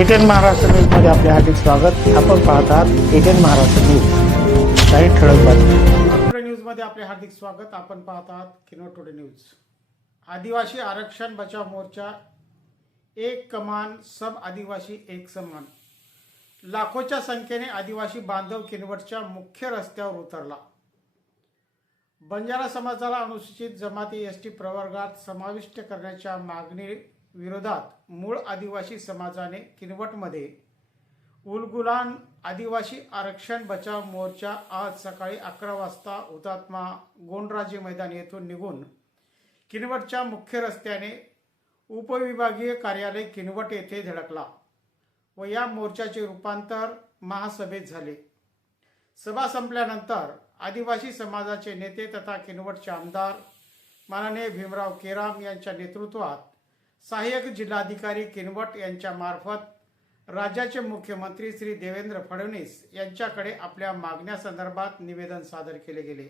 ATN Maharashtra news मध्ये आपले हार्दिक स्वागत आपण पाहतात आहात महाराष्ट्र न्यूज काही ठळक बातमी न्यूजमध्ये आपले हार्दिक स्वागत आपण पाहतात किनो टुडे न्यूज आदिवासी आरक्षण बचाव मोर्चा एक कमान सब आदिवासी एक समान लाखोच्या संख्येने आदिवासी बांधव किनवटच्या मुख्य रस्त्यावर उतरला बंजारा समाजाला अनुसूचित जमाती एस टी प्रवर्गात समाविष्ट करण्याच्या मागणी विरोधात मूळ आदिवासी समाजाने किनवटमध्ये उलगुलान आदिवासी आरक्षण बचाव मोर्चा आज सकाळी अकरा वाजता हुतात्मा गोंडराजे मैदान येथून निघून किनवटच्या मुख्य रस्त्याने उपविभागीय कार्यालय किनवट येथे धडकला व या मोर्चाचे रूपांतर महासभेत झाले सभा संपल्यानंतर आदिवासी समाजाचे नेते तथा किनवटचे आमदार माननीय भीमराव केराम यांच्या नेतृत्वात सहाय्यक जिल्हाधिकारी किनवट यांच्यामार्फत राज्याचे मुख्यमंत्री श्री देवेंद्र फडणवीस यांच्याकडे आपल्या मागण्यासंदर्भात निवेदन सादर केले गेले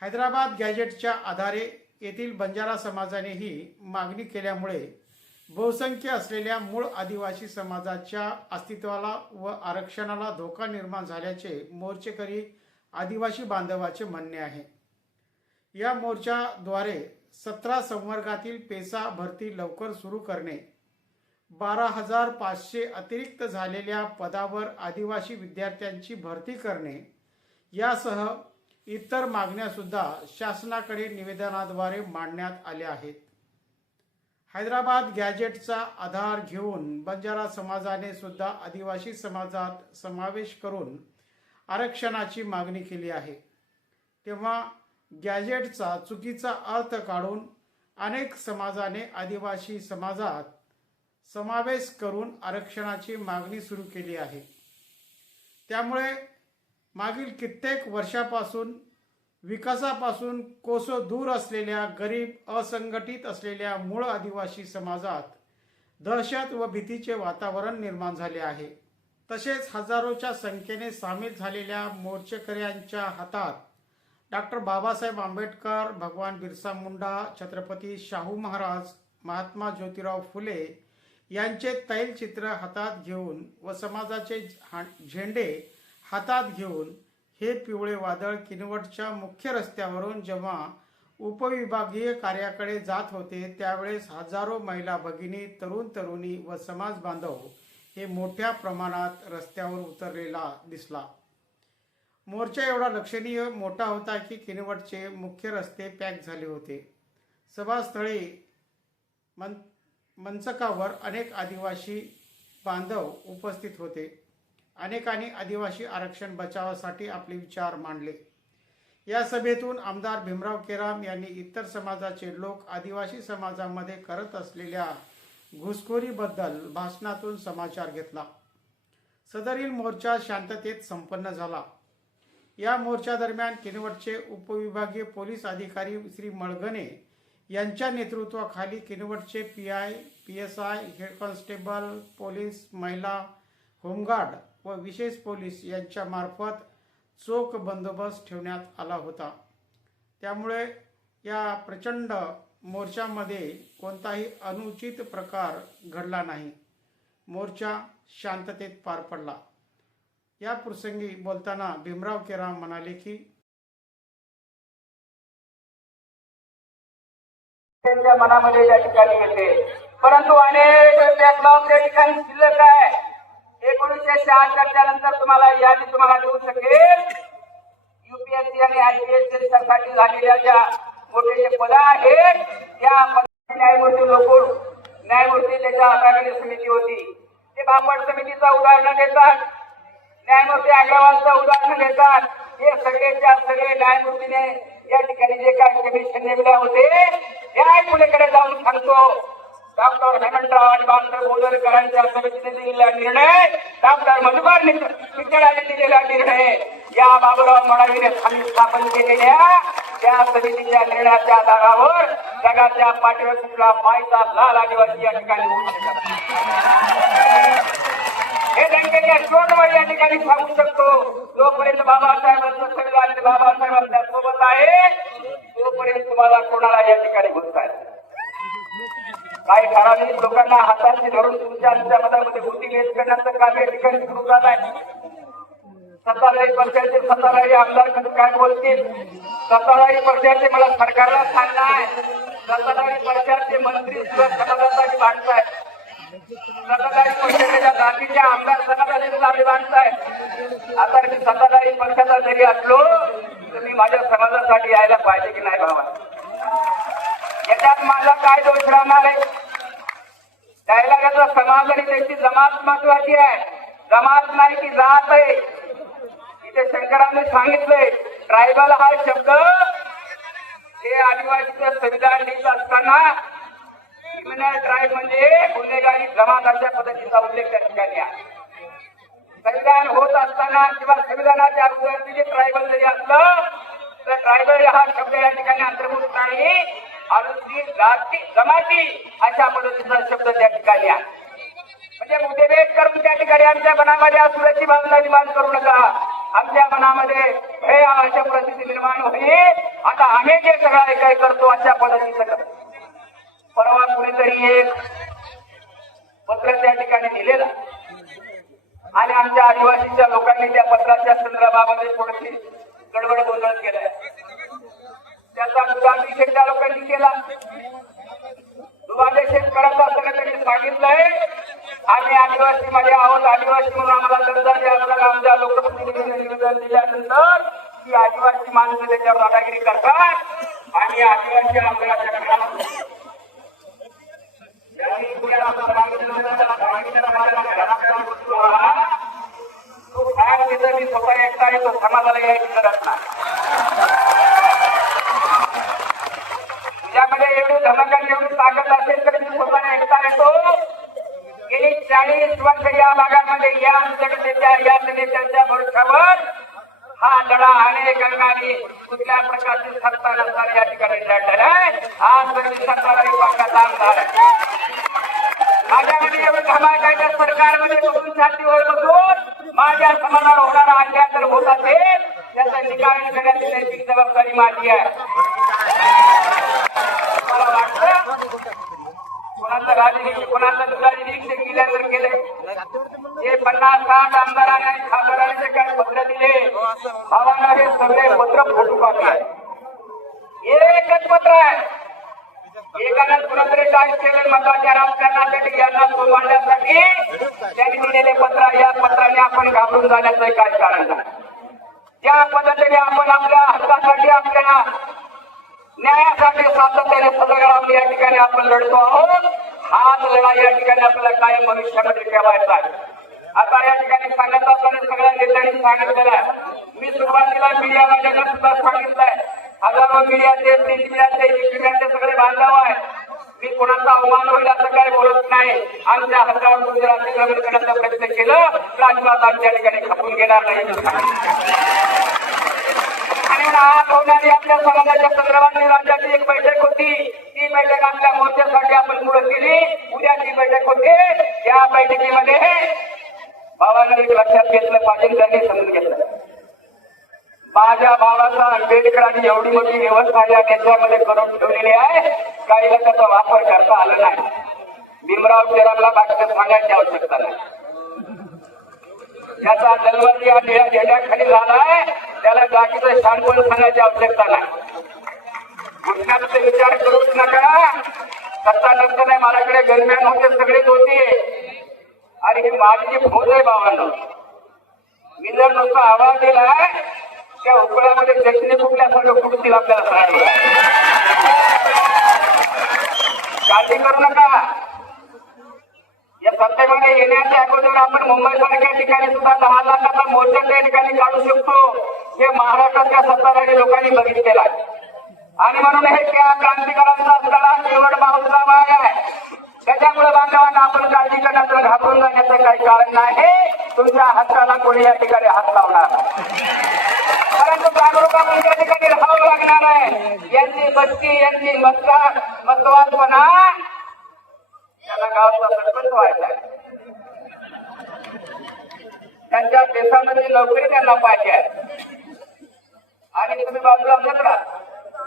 हैदराबाद गॅजेटच्या आधारे येथील बंजारा समाजाने ही मागणी केल्यामुळे बहुसंख्य असलेल्या मूळ आदिवासी समाजाच्या अस्तित्वाला व आरक्षणाला धोका निर्माण झाल्याचे मोर्चेकरी आदिवासी बांधवाचे म्हणणे आहे या मोर्चाद्वारे सतरा संवर्गातील पेसा भरती लवकर सुरू करणे बारा हजार पाचशे अतिरिक्त झालेल्या पदावर आदिवासी विद्यार्थ्यांची भरती करणे यासह इतर मागण्यासुद्धा शासनाकडे निवेदनाद्वारे मांडण्यात आल्या आहेत हैदराबाद गॅजेटचा आधार घेऊन बंजारा समाजाने सुद्धा आदिवासी समाजात समावेश करून आरक्षणाची मागणी केली आहे तेव्हा गॅजेटचा चुकीचा अर्थ काढून अनेक समाजाने आदिवासी समाजात समावेश करून आरक्षणाची मागणी सुरू केली आहे त्यामुळे मागील कित्येक वर्षापासून विकासापासून कोसो दूर असलेल्या गरीब असंघटित असलेल्या मूळ आदिवासी समाजात दहशत व भीतीचे वातावरण निर्माण झाले आहे तसेच हजारोच्या संख्येने सामील झालेल्या मोर्चेकऱ्यांच्या हातात डॉक्टर बाबासाहेब आंबेडकर भगवान बिरसा मुंडा छत्रपती शाहू महाराज महात्मा ज्योतिराव फुले यांचे तैलचित्र हातात घेऊन व समाजाचे झेंडे हातात घेऊन हे पिवळे वादळ किनवटच्या मुख्य रस्त्यावरून जेव्हा उपविभागीय कार्याकडे जात होते त्यावेळेस हजारो महिला भगिनी तरुण तरुणी व समाज बांधव हे मोठ्या प्रमाणात रस्त्यावर उतरलेला दिसला मोर्चा एवढा लक्षणीय मोठा होता की किनवटचे मुख्य रस्ते पॅक झाले होते सभास्थळी मन मंचकावर अनेक आदिवासी बांधव उपस्थित होते अनेकांनी आदिवासी आरक्षण बचावासाठी आपले विचार मांडले या सभेतून आमदार भीमराव केराम यांनी इतर समाजाचे लोक आदिवासी समाजामध्ये करत असलेल्या घुसखोरीबद्दल भाषणातून समाचार घेतला सदरील मोर्चा शांततेत संपन्न झाला या मोर्चा दरम्यान किनवटचे उपविभागीय पोलीस अधिकारी श्री मळगणे यांच्या नेतृत्वाखाली किनवटचे P I P S I head constable police महिला होमगार्ड व विशेष पोलीस यांच्या मार्फत चोख बंदोबस्त ठेवण्यात आला होता त्यामुळे या प्रचंड मोर्चामध्ये कोणताही अनुचित प्रकार घडला नाही मोर्चा शांततेत पार पडला या प्रसंगी बोलताना भीमराव केराम म्हणाले की त्यांच्या मनामध्ये या ठिकाणी येते परंतु अनेक बॅकलॉग त्या ठिकाणी शिल्लक आहे एकोणीसशे शहात्तरच्या नंतर तुम्हाला यादी तुम्हाला देऊ शकेल युपीएससी आणि आयपीएससी साठी झालेल्या ज्या मोठे जे पद आहेत त्या न्यायमूर्ती लोक न्यायमूर्ती त्याच्या समिती होती ते बापट समितीचा उदाहरण देतात न्यायमूर्ती अग्रवालचं उदाहरण देतात हे सगळेच्या सगळे न्यायमूर्तीने या ठिकाणी जे काही कमिशन नेमले होते त्या पुढेकडे जाऊन सांगतो डॉक्टर हेमंतराव आणि डॉक्टर मोदरकरांच्या समितीने दिलेला निर्णय डॉक्टर मधुकर निकडाने दिलेला निर्णय या बाबूराव मडावीने स्थापन केलेल्या त्या समितीच्या निर्णयाच्या आधारावर जगाच्या पाठीवर कुठला माहिती लाल आदिवासी या ठिकाणी होऊ शकत हे या ठिकाणी सांगू शकतो जोपर्यंत बाबासाहेब आणि बाबासाहेब आपल्या सोबत आहे तोपर्यंत तुम्हाला कोणाला या ठिकाणी बोलताय येईल काही ठराविक लोकांना हाताशी धरून तुमच्या आमच्या मतामध्ये गोटी वेस्ट करण्याचं काम या ठिकाणी सुरू झालं आहे सत्ताधारी पक्षाचे सत्ताधारी आमदार काय बोलतील सत्ताधारी पक्षाचे मला सरकारला सांगणार सत्ताधारी पक्षाचे मंत्री सुद्धा समाजासाठी माणसं सत्ताधारी पक्षाच्या जातीच्या आमदार संघाला मानताय आता मी सत्ताधारी पक्षाचा जरी असलो तर माझ्या समाजासाठी यायला पाहिजे की नाही भावा याच्यात माझा काय दोष राहणार आहे समाज आणि त्यांची जमात महत्वाची आहे जमात नाही की जात आहे इथे शंकरांनी सांगितलंय ट्रायबल हा शब्द हे आदिवासीचं संविधान लिहित असताना क्रिमिनल ट्रायल म्हणजे गुन्हेगारी जमात अशा पद्धतीचा उल्लेख त्या ठिकाणी आहे संविधान होत असताना किंवा संविधानाच्या अगोदर जे ट्रायबल जरी असलं तर ट्रायबल हा शब्द या ठिकाणी अंतर्भूत नाही अनुसूचित जाती जमाती अशा पद्धतीचा शब्द त्या ठिकाणी म्हणजे मुठेभेद करून त्या ठिकाणी आमच्या मनामध्ये असुराची भावना निर्माण करू नका आमच्या मनामध्ये हे अशा परिस्थिती निर्माण होईल आता आम्ही जे सगळं काय करतो अशा पद्धतीचं परवा कुणीतरी एक पत्र त्या ठिकाणी दिलेला आणि आमच्या आदिवासीच्या लोकांनी त्या पत्राच्या संदर्भामध्ये थोडीशी गडबड गोंधळ केलाय त्याचा मुद्दा निषेध त्या लोकांनी केला दुबाने शेतकऱ्याचा असं त्यांनी सांगितलंय आम्ही आदिवासी मध्ये आहोत आदिवासी म्हणून आम्हाला दर्जा द्यावा आमच्या लोकप्रतिनिधीने निवेदन दिल्यानंतर की आदिवासी माणसं त्याच्यावर दादागिरी करतात आणि आदिवासी आमदाराच्या मी एवढी एवढी ताकद असेल तर मी एकटा येतो गेली चाळीस वर्ष या भागामध्ये या जनतेच्या या हा लढा कुठल्या प्रकारची सत्ता या ठिकाणी आहे आज तरी सत्ता माझ्यामध्ये एवढं धमाल काय सरकारमध्ये बसून सात दिवस बसून माझ्या समाजाला होणारा अन्याय जर होत असेल त्याचा निकारण करण्याची नैतिक जबाबदारी माझी आहे मला वाटतं कोणाचं राजनीती कोणाचं राजनीती केल्यानंतर केले हे पन्नास साठ आमदारांनी आणि खासदारांनी काय पत्र दिले भावांना हे सगळे पत्र फोटू काढणार एकच पत्र आहे एकनाथ पुरंदरेच्या स्टेशन मताच्या राजकारणासाठी यांना सोडवण्यासाठी त्यांनी दिलेले पत्र या पत्राने आपण घाबरून जाण्याचं काय कारण ज्या पद्धतीने आपण आपल्या हक्कासाठी आपल्या न्यायासाठी सातत्याने सगळं या ठिकाणी आपण लढतो आहोत हाच लढा या ठिकाणी आपल्याला कायम भविष्यामध्ये ठेवायचा आहे आता या ठिकाणी सांगत असताना सगळ्या नेत्यांनी सांगितलेलं आहे मी सुरुवातीला मीडिया वाल्यांना सुद्धा सांगितलंय हजारो मीडियाचे प्रिंट मीडियाचे सगळे बांधव आहे मी कोणाचा अवमान होईल असं काही बोलत नाही आमच्या हजारावर तुम्ही जर अतिक्रमण करण्याचा प्रयत्न केलं तर अजिबात आमच्या ठिकाणी खपून घेणार नाही आणि आज होणारी आपल्या समाजाच्या संदर्भात राज्याची एक बैठक होती ती बैठक आपल्या मोर्चासाठी आपण पुढे केली उद्या ती बैठक होती या बैठकीमध्ये बाबांनी लक्षात घेतलं पाटील त्यांनी समजून घेतलं माझ्या भावाचा आंबेडकरांनी एवढी मोठी व्यवस्था या केंद्रामध्ये करून ठेवलेली आहे काहीला त्याचा वापर करता आला नाही भीमराव तेरामला बाकी सांगायची आवश्यकता नाही त्याचा जन्म या निळ्या झेंड्याखाली झाला आहे त्याला बाकीचं शानपण सांगायची आवश्यकता नाही गुन्ह्याचा विचार करूच नका सत्ता नाही माझ्याकडे गरम्यान होते सगळेच होती आणि ही माझी फौज आहे बाबांना मी जर नुसता आवाज दिलाय त्या उकळ्यामध्ये चटणी कुठल्या फोटो कुठतील आपल्याला सांगायला काळजी करू नका या सत्तेमध्ये येण्याच्या अगोदर आपण मुंबई सारख्या ठिकाणी सुद्धा दहा लाखाचा मोर्चा त्या ठिकाणी काढू शकतो हे महाराष्ट्राच्या सत्ताधारी लोकांनी बघितलेला आहे आणि म्हणून हे त्या क्रांतिकारांचा असताना निवड महोत्सव आहे त्याच्यामुळे बांधवांना आपण काळजी करण्याचं घाबरून जाण्याचं काही कारण नाही तुमच्या हाताला कोणी या ठिकाणी हात लावणार नाही यांची यांची त्यांच्या देशामध्ये नोकरी त्यांना पाहिजे आणि तुम्ही बाजूला म्हणता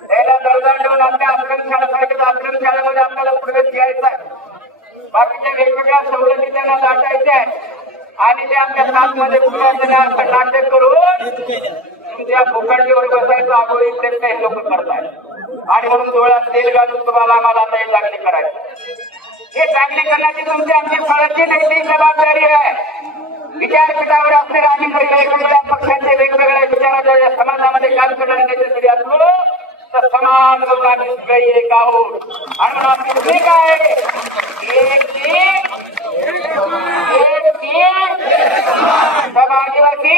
त्याला दरदार ठेवून आपल्या आश्रमशाळासारख्या आश्रमशाळेमध्ये आपल्याला प्रवेश घ्यायचा आहे बाकीच्या वेगवेगळ्या सवलती त्यांना दाटायच्या आहेत आणि ते आमच्या साथ मध्ये पुढे नाट्य करून उद्या भूखंडीवर बसायचं अगोदर ते काही लोक करताय आणि म्हणून डोळ्यात तेल घालून तुम्हाला आम्हाला आता चांगली करायचं हे चांगली करण्याची तुमची आमची फळाची नैतिक जबाबदारी आहे विचारपीठावर असते आम्ही वेगवेगळ्या पक्षांचे वेगवेगळ्या विचाराच्या समाजामध्ये काम करणारे नेते असलो तर समाज आम्ही सगळे एक आहोत आणि म्हणून आम्ही आहे काय एक एक समाजवादी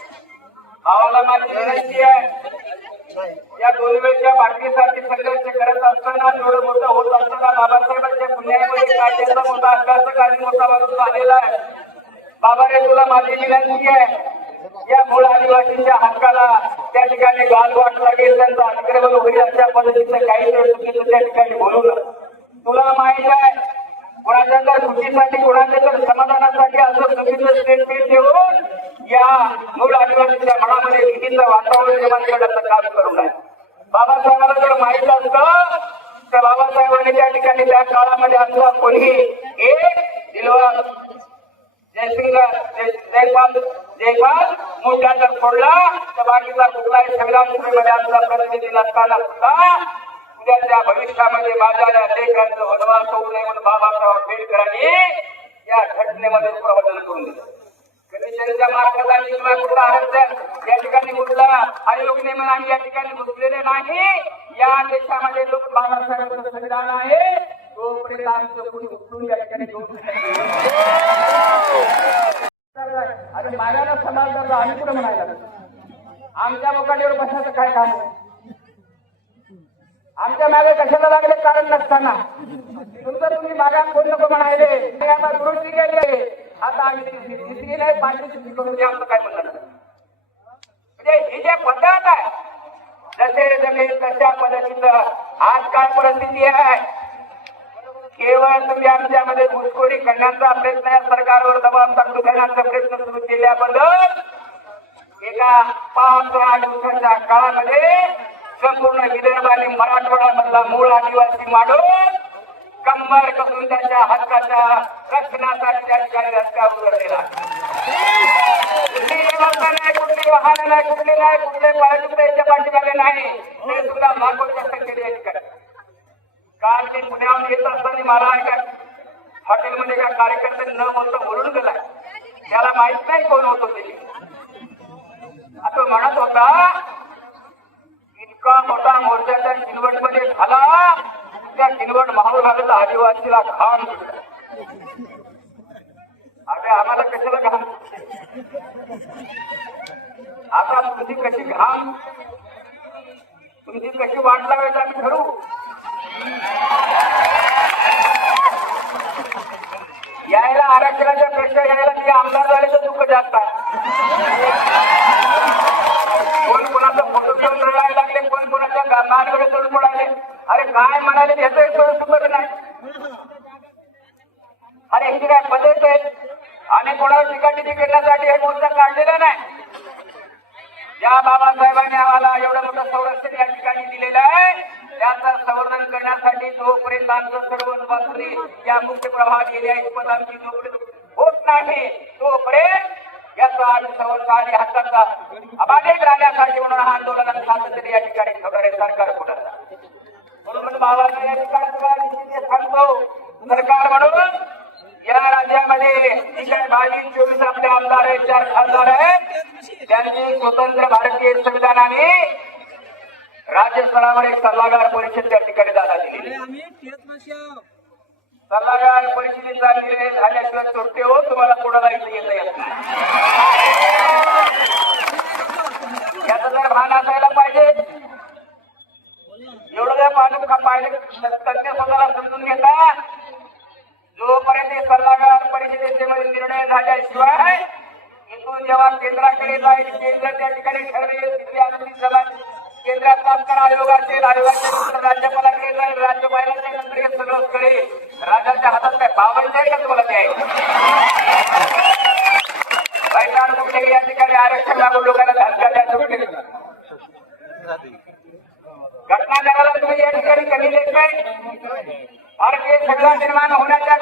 भावाला माझी विनंती आहे या गोरवेच्या बाटलीसाठी संघर्ष करत असताना एवढं मोठं होत असताना बाबासाहेबांच्या पुण्यामध्ये काढण्याचा मोठा अभ्यासकालीन मोठा माणूस आलेला आहे बाबा रे तुला माझी विनंती आहे या मूळ आदिवासींच्या हक्काला त्या ठिकाणी गालवाट लागेल त्यांचं आक्रमण होईल अशा पद्धतीचं काही त्या ठिकाणी बोलू नका तुला माहित आहे कोणाच्या तर खुशीसाठी कोणाच्या तर समाधानासाठी असं चुकीचं स्टेटमेंट देऊन या मूळ आदिवासीच्या मनामध्ये भीतीचं वातावरण निर्माण करण्याचं काम करू नये बाबासाहेबांना जर माहीत असत तर बाबासाहेबांनी त्या ठिकाणी त्या काळामध्ये असला कोणी एक दिलवा जयसिंग जयपाल जयपाल मोठ्या जर फोडला तर बाकीचा कुठलाही संविधान सभेमध्ये असला प्रतिनिधी नसताना सुद्धा उद्याच्या भविष्यामध्ये माझ्या देशाचं वनवास होऊ नये म्हणून बाबासाहेब आंबेडकरांनी या घटनेमध्ये प्रबोधन करून दिलं कमिशनच्या मार्फत किंवा कुठला आरक्षण या ठिकाणी कुठला आयोग नेमून आम्ही या ठिकाणी घुसलेले नाही या देशामध्ये लोक बाबासाहेबांचं संविधान आहे तोपर्यंत आमचं कोणी उठून या ठिकाणी घेऊन आणि मागायला समाज आम्ही कुठं म्हणायला आमच्या मुखांवर बसायचं काय काम आहे आमच्या मागे कशाला लागले कारण नसताना तुमचं तुम्ही मागा कोण नको म्हणाले आता दुरुस्ती केली आता आम्ही नाही पाचवी आमचं काय म्हणणार म्हणजे ही जे पद्धत आहे जसे जमेल तशा पद्धतीचं आज काय परिस्थिती आहे केवळ तुम्ही आमच्यामध्ये घुसखोरी करण्याचा प्रयत्न या सरकारवर दबाव टाकू करण्याचा प्रयत्न सुरू केल्याबद्दल एका पाच आठ दिवसांच्या काळामध्ये संपूर्ण विदर्भ आणि मराठवाड्यामधला मूळ आदिवासी माणूस कंबर कसून त्याच्या हक्काच्या रक्षणासाठी त्या ठिकाणी रस्ता उतरलेला कुठली कुठली वाहन नाही कुठली नाही कुठले पाहिजे याच्या पाठीमागे नाही ते सुद्धा लाखोच्या संख्येने या ठिकाणी काल मी पुण्याहून येत असताना मला एका हॉटेलमध्ये एका कार्यकर्त्यांनी न म्हणतो बोलून गेला त्याला माहित नाही कोण होतो ते आता म्हणत होता इतका मोठा किनवट मध्ये झाला त्या किनवट भागाचा आदिवासीला घाम अरे आम्हाला कशाला घाम आता तुमची कशी घाम तुमची कशी वाट लावायचं आम्ही ठरू यायला आरक्षणाच्या प्रश्न यायला ते आमदार झाले तर दुःख जास्त माझ्याकडे करून पडायचे अरे काय म्हणाले ह्याचं एक सुंदर नाही अरे ही काय पद्धत आणि कोणाला टिकाटिकी करण्यासाठी हे मोर्चा काढलेला नाही ज्या बाबासाहेबांनी आम्हाला एवढं मोठं संरक्षण या ठिकाणी दिलेलं आहे त्याचं संवर्धन करण्यासाठी जोपर्यंत आमचं सर्व मंत्री या मुख्य प्रभाव गेल्या इतपत आमची नोकरी होत नाही तोपर्यंत याचा आणि सर्वसाधारण हक्कांचा अबाधित राहण्यासाठी म्हणून हा आंदोलन सातत्याने या ठिकाणी ठेवणारे सरकार पुढे म्हणून बाबाने या ठिकाणी सांगतो सरकार म्हणून या राज्यामध्ये जी काय बावीस चोवीस आपले आमदार आहेत चार खासदार आहेत त्यांनी स्वतंत्र भारतीय संविधानाने राज्यस्तरावर एक सल्लागार परिषद त्या ठिकाणी दादा दिली आम्ही सल्लागार परिषदेचा निर्णय झाल्याशिवाय सुटते हो तुम्हाला कोणालाही येता येत घटना तुम्ही या ठिकाणी कमी देत नाही और हे सगळा निर्माण होण्याच्या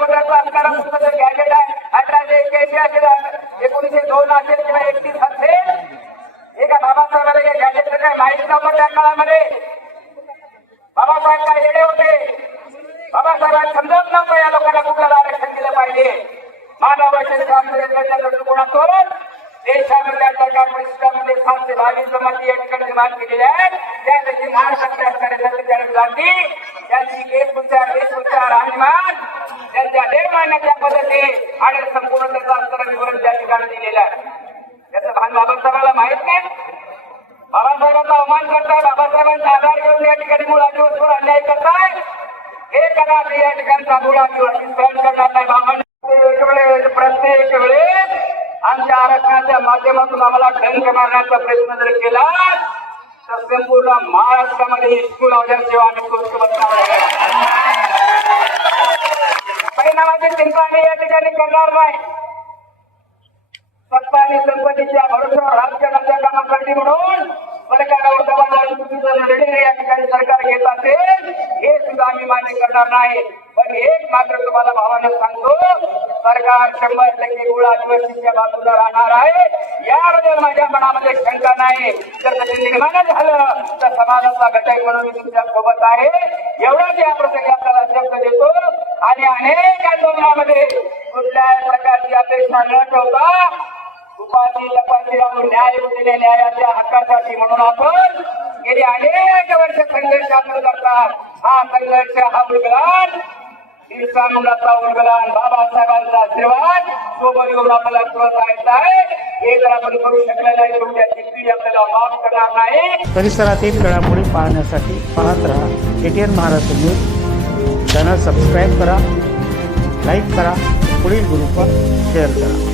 अठराशे एक्क्याऐंशी दोन असेल किंवा एकतीस असेल एका बाबासाहेबांना या गॅजेटचं माहिती नव्हतं त्या काळामध्ये बाबासाहेब काय येणे होते बाबासाहेबांना समजत नव्हतं या लोकांना कुठल्याला आरक्षण दिलं पाहिजे मानव देशामध्ये अधिकार परिषदामध्ये सात ते आहेत बाबासाहेबांना माहित नाही बाबासाहेबांचा अवमान करताय बाबासाहेबांचा आधार घेऊन या ठिकाणी मूळ आदिवासीवर अन्याय करताय हे या प्रत्येक आमच्या आरक्षणाच्या माध्यमातून आम्हाला डंक मारण्याचा प्रयत्न जर केला तर संपूर्ण महाराष्ट्रामध्ये हिसकून लावल्याशिवाय आम्ही गोष्ट परिणामाची चिंता आम्ही या ठिकाणी करणार नाही सत्ता आणि संपत्तीच्या भरोशावर राजकारणाच्या कामासाठी म्हणून सरकारवर निर्णय या ठिकाणी सरकार घेत असेल हे सुद्धा आम्ही मान्य करणार नाही पण एक मात्र तुम्हाला भावाने सांगतो सरकार शंभर टक्के मूळ आदिवासींच्या बाजूला राहणार आहे याबद्दल माझ्या मनामध्ये शंका नाही जर तसे निर्माण झालं तर समाजाचा घटक म्हणून मी तुमच्या सोबत आहे एवढंच या प्रसंगी आपल्याला शब्द देतो आणि अनेक आंदोलनामध्ये कुठल्या प्रकारची अपेक्षा न ठेवता उपाधी लपाची आपण न्याय दिले न्यायाच्या हक्कासाठी म्हणून आपण गेली अनेक वर्ष संघर्ष आपण करतात हा संघर्ष हा उलगडाट बिरसा वरदान बाबासाहेबांचा आशीर्वाद सोबत येऊन आपल्याला जायचं आहे एक जर आपण करू शकले नाही तर त्या आपल्याला माफ करणार नाही परिसरातील घडामोडी पाहण्यासाठी पाहत राहा ATN Maharashtra news channel subscribe करा लाईक करा पुढील ग्रुपवर शेअर करा